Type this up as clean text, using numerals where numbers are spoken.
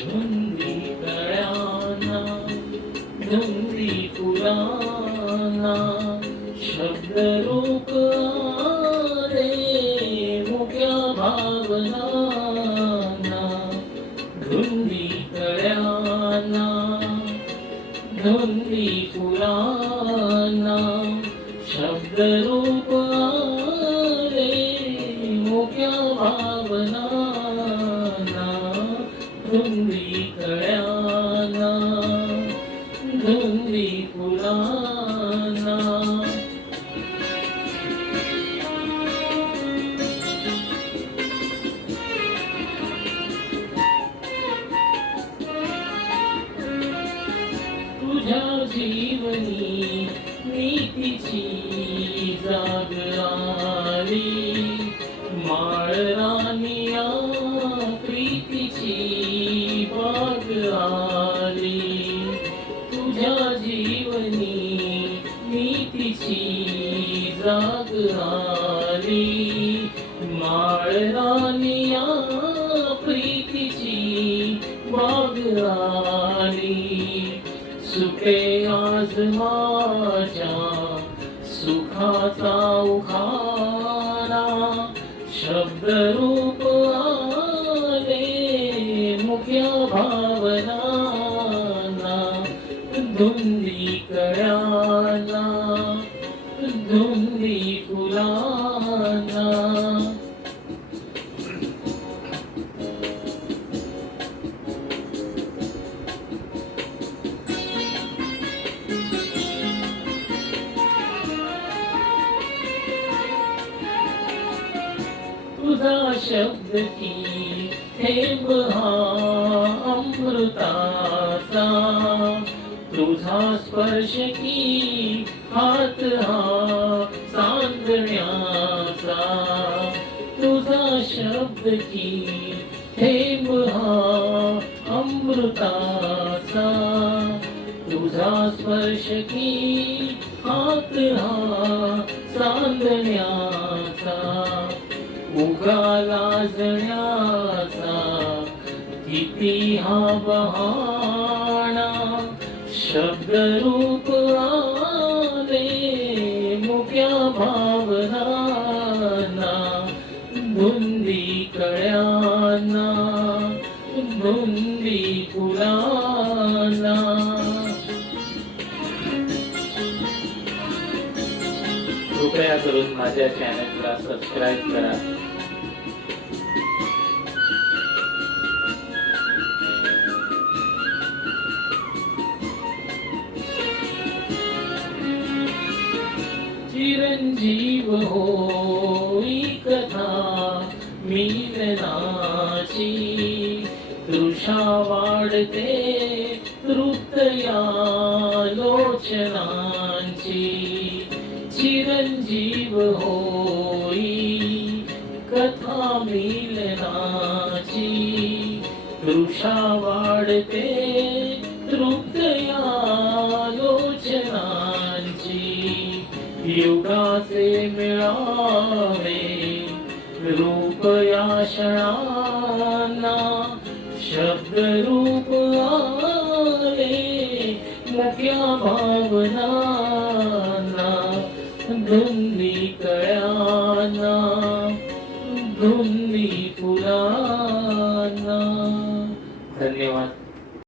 धुंदी कळ्यांना धुंदी फुलांना शब्द रूप आले मुक्या भावनांना धुंदी कळ्यांना धुंदी फुलांना शब्द रूप आले मुक्या भावनांना धुंदी कळ्यांना धुंदी फुलांना तुझ्या जीवनी नीतीची जाग आली माळ रानिया प्रीतीची बाग आली तुझ्या जीवनी नीतीची जाग आली माळ रानिया प्रीतीची बाग आली सुखे आज माझ्या सुखाचा उखाणा शब्द रूप आले मुक्या भावनांना धुंदी कळ्यांना धुंदी फुलांना तुझा शब्द की थेंब हा अमृताचा तुझा स्पर्श की हात हा चांदण्याचा तुझा शब्द की थेंब हा अमृताचा तुझा स्पर्श की हात हा चांदण्याचा उगाला जण्याचा किती हा बहाणा शब्द रूप आले मुक्या भावनांना धुंदी कळ्यांना धुंदी फुलांना कृपया करून माझ्या चॅनलला सबस्क्राईब करा. चिरंजीव होई कथा मिलनाची तृषा वाढते तृप्तया लोचनांची चिरंजीव होई कथा मिलनाची तृषा वाढते तृप्तया लोचनांची युगाचे मिळावे रूप या क्षणांना शब्द रूप आले मुक्या भावनांना धुंदी कळ्यांना धुंदी फुलांना. धन्यवाद.